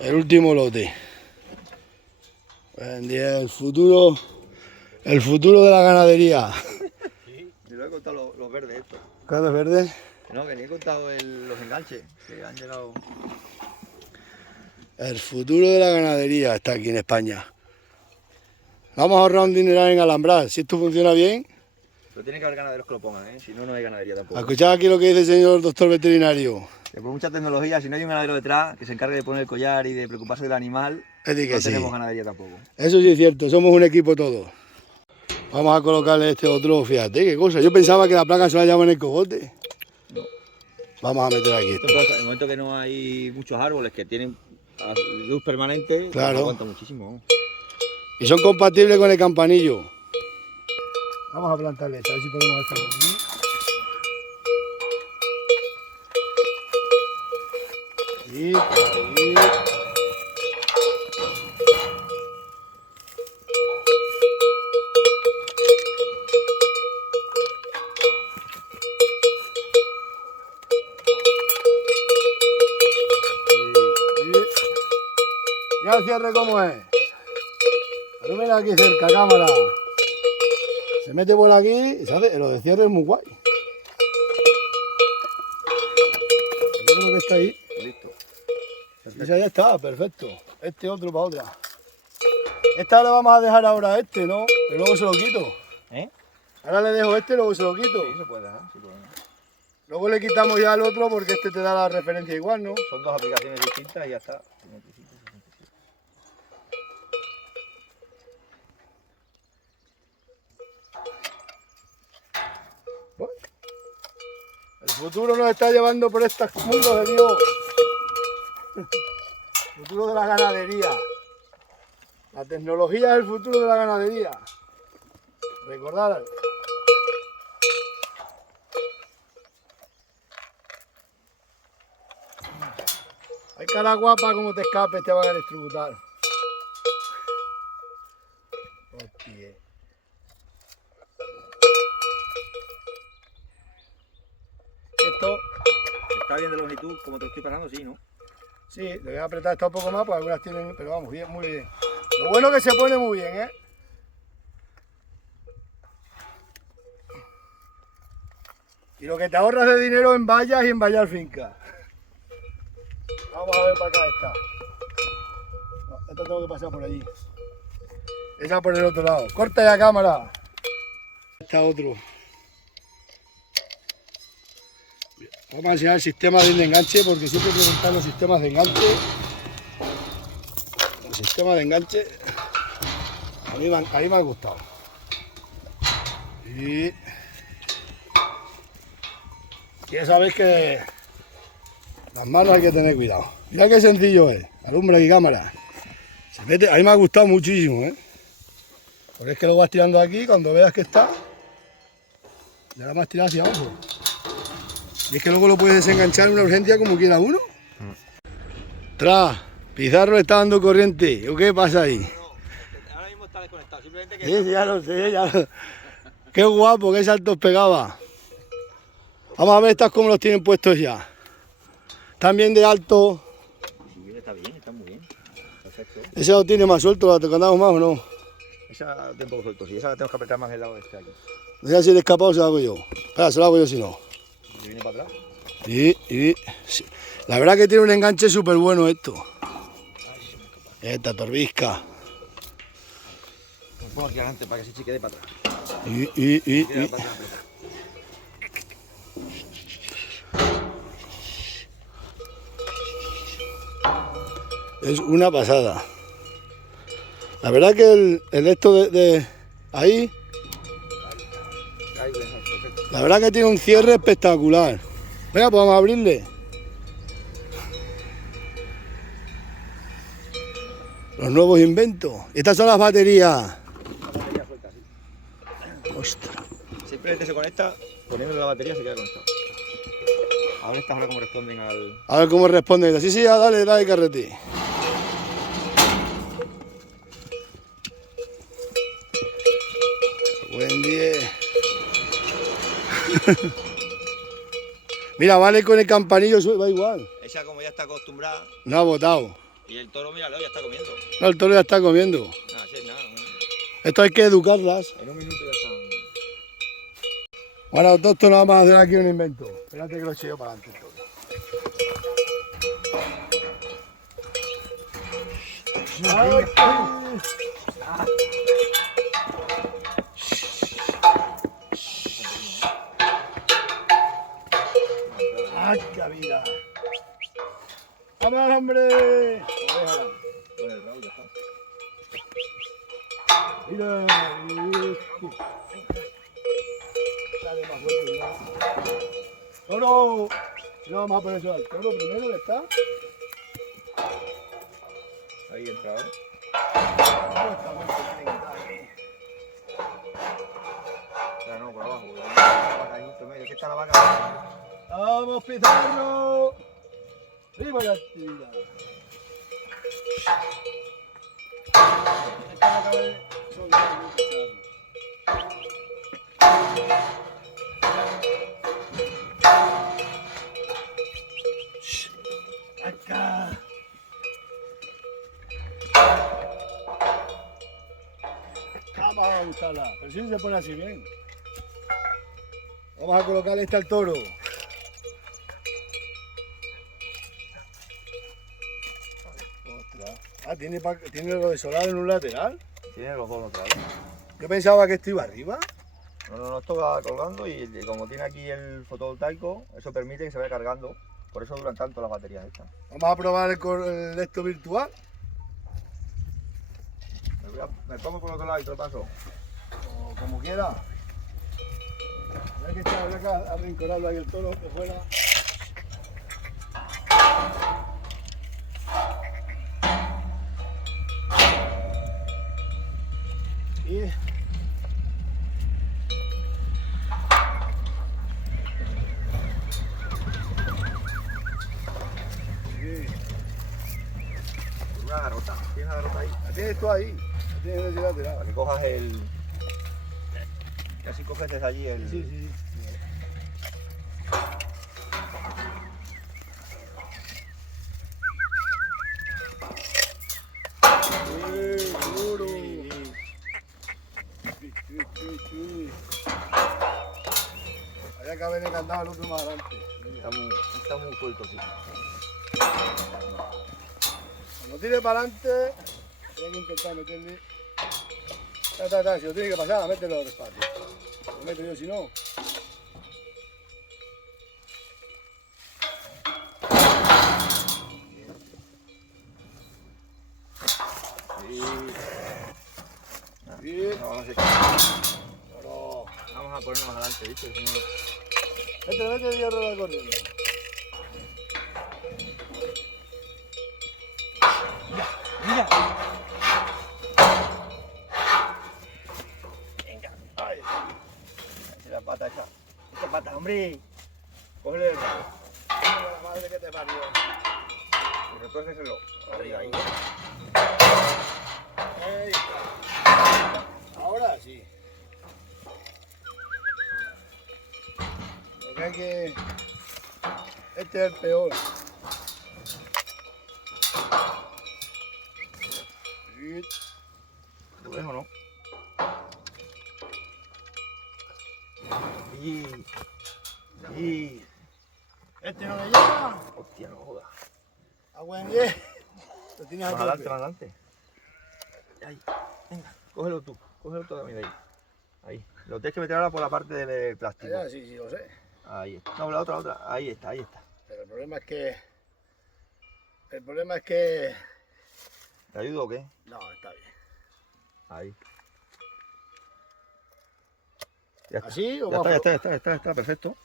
El último lote. Buen día, el futuro de la ganadería. Sí, yo le he contado los verdes estos. ¿Cuándo es verde? No, que ni he contado los enganches que han llegado. El futuro de la ganadería está aquí en España. Vamos a ahorrar un dineral en alambrar. Si esto funciona bien. Pero tiene que haber ganaderos que lo pongan, ¿eh? Si no, no hay ganadería tampoco. Escuchad aquí lo que dice el señor doctor veterinario. Que por mucha tecnología, si no hay un ganadero detrás que se encargue de poner el collar y de preocuparse del animal, Es decir, que no sí. tenemos ganadería tampoco. Eso sí es cierto, somos un equipo todos. Vamos a colocarle este otro, fíjate qué cosa. Yo pensaba que la placa se la llama en el cogote. No. Vamos a meter aquí esto. En el momento que no hay muchos árboles que tienen luz permanente, Claro. aguanta muchísimo. Y son compatibles con el campanillo. Vamos a plantarle esto, a ver si podemos hacerlo aquí. Y por ahí. Ya el cierre cómo es. Mira aquí cerca, cámara. Se mete por aquí y se hace, lo de cierre es muy guay. Yo creo que está ahí. Listo. Y ya está, perfecto. Este otro para otra. Esta le vamos a dejar ahora a este, ¿no? Pero luego se lo quito. ¿Eh? Ahora le dejo este y luego se lo quito. Sí, se puede dejar, sí puede. Luego le quitamos ya al otro porque este te da la referencia igual, ¿no? Son dos aplicaciones distintas y ya está. El futuro nos está llevando por estos mundos de Dios. El futuro de la ganadería. La tecnología es el futuro de la ganadería. Recordad. Hay cara guapa, como te escapes te van a electrocutar. Hostia. Esto, ¿Está bien de longitud como te lo estoy pasando? Sí, ¿no? sí, le voy a apretar esto un poco más, porque algunas tienen, pero vamos, bien, muy bien. Lo bueno es que se pone muy bien, ¿eh? Y lo que te ahorras de dinero en vallas y en vallar finca. Vamos a ver para acá esta. No, esta tengo que pasar por allí. Esa por el otro lado. Corta ya cámara. Está otro. Vamos a enseñar el sistema de enganche porque siempre preguntan los sistemas de enganche. El sistema de enganche a mí me ha gustado. Y ya sabéis que las manos hay que tener cuidado. Mira qué sencillo es. Alumbra y cámara. Se mete, a mí me ha gustado muchísimo, ¿eh? Porque es que lo vas tirando aquí, cuando veas que está, ya la vas tirando hacia abajo. Y es que luego lo puedes desenganchar en una urgencia como quiera uno. Pizarro le está dando corriente. ¿O qué pasa ahí? No, ahora mismo está desconectado, simplemente que... Sí, ya lo sé, ya lo... Qué guapo, qué saltos pegaba. Vamos a ver estas cómo los tienen puestos ya. Están bien de alto. Sí, está muy bien. Perfecto. ¿Ese lo tiene más suelto? ¿La tocamos más o no? Esa tiene un poco suelto, sí, esa la tenemos que apretar más el lado este aquí. No sé si el escapado se lo hago yo. Espera, se lo hago yo si no. ¿Y viene para atrás? Sí. La verdad que tiene un enganche súper bueno esto. Esta torbisca. Lo pongo aquí adelante para que se quede para atrás. Y. Para atrás. Es una pasada. La verdad que el esto de ahí, Ahí, perfecto. la verdad que tiene un cierre espectacular. Venga, pues vamos a abrirle. Los nuevos inventos. Estas son las baterías. La batería suelta, sí. Ostras. Simplemente se conecta, poniéndole la batería se queda conectado. A ver estas ahora cómo responden al... A ver cómo responde. Sí, ya, dale, carrete. Buen día. Mira, vale con el campanillo, va igual. Esa como ya está acostumbrada, No ha botado. Y el toro, míralo, ya está comiendo. No, el toro ya está comiendo. Así es nada. Esto hay que educarlas. En un minuto ya están. Bueno, todo esto lo vamos a hacer aquí un invento. Espérate que lo eche yo para adelante todo. ¡Ay, qué vida! ¡Vamos, hombre! Déjala. Con el Raúl ya está. Mira, dale más fuerte, ¿no? ¡Toro! No vamos a poner eso al toro primero, ¿ya está? Ahí entra ahora. Ya no, por abajo. La vaca ahí justo en medio. ¿Qué está la vaca? ¡Vamos, Pizarro! ¡Viva la actividad! Esta vaca de soldado, Pizarro. Acá. Vamos a gustarla. Pero si no se pone así bien. Vamos a colocarle esta al toro. Ostras. Ah, ¿tiene lo de solar en un lateral? Tiene los dos otra vez. Yo pensaba que esto iba arriba. No, esto va colgando y como tiene aquí el fotovoltaico, eso permite que se vaya cargando. Por eso duran tanto las baterías estas. Vamos a probar el esto virtual. Me pongo por otro lado y te lo paso. O como quiera. Hay que echar acá, arrinconarlo ahí el toro de fuera. Y Una garrota. Tienes una garrota ahí. la tienes tú ahí. La tienes en el lateral. Para que cojas el. Y así coges desde allí el. Sí, sí, sí. Duro. Allá acabé de cantar el otro más adelante. Está muy suelto, sí. Cuando tire para adelante, hay que intentar meterle. Si lo tiene que pasar, mételo despacio. Lo meto yo si no. Bien. No, vamos a ponernos más adelante, ¿viste? Si no... Vete el hierro del corriendo. ¡Mira! Venga, ay. Esa es la pata esa. Esta pata, hombre. Cógele el brazo. La madre que te parió. Y retuérceselo. Arriba ahí. Ey. Ahora sí. Lo que hay que... Este es el peor. ¿Lo ves o no? Y... Este no le llega. Hostia, no jodas. Agua en 10. Lo tienes Más aquí. adelante, más adelante. Ahí, venga, cógelo tú también de ahí. Ahí. Lo tienes que meter ahora por la parte del plástico. Allá, sí, lo sé. Ahí está. No, la otra. Ahí está. Pero el problema es que... ¿Te ayudo o qué? No, está bien. Ahí. Ya está. ¿Así o Ya más está, perfecto.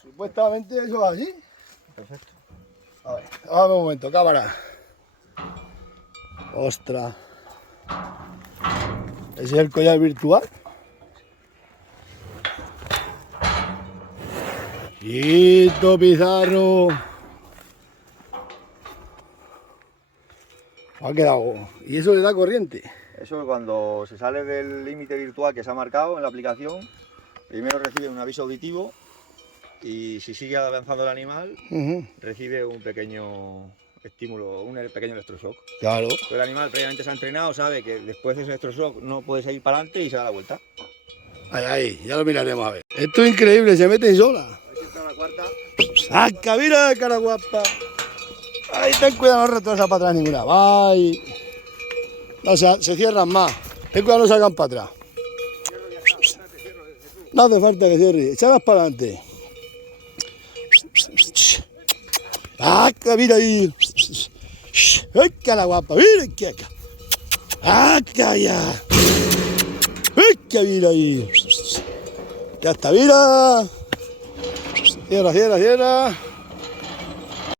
Supuestamente eso es así. Perfecto. A ver, vamos un momento, cámara. Ostras. Ese es el collar virtual. Quito, Pizarro. Ha quedado. ¿Y eso le da corriente? Eso cuando se sale del límite virtual que se ha marcado en la aplicación, primero recibe un aviso auditivo y si sigue avanzando el animal, recibe un pequeño estímulo, un pequeño electroshock. Claro. Pero el animal previamente se ha entrenado, sabe que después de ese electroshock no puede seguir para adelante y se da la vuelta. Ahí, ya lo miraremos a ver. Esto es increíble, se meten sola. Ahí está la cuarta. ¡Saca, mira, cara guapa! Ahí ten cuidado, no retrasa para atrás ninguna. Ay. No, se cierran más. Ten cuidado, no salgan para atrás. No hace falta que cierre. Echadas para adelante. ¡Saca, mira ahí! ¡Ay, cara guapa! ¡Mira que acá! ¡Saca ya! ¡Ay, que mira ahí! Ya está, mira. Cierra, cierra, cierra.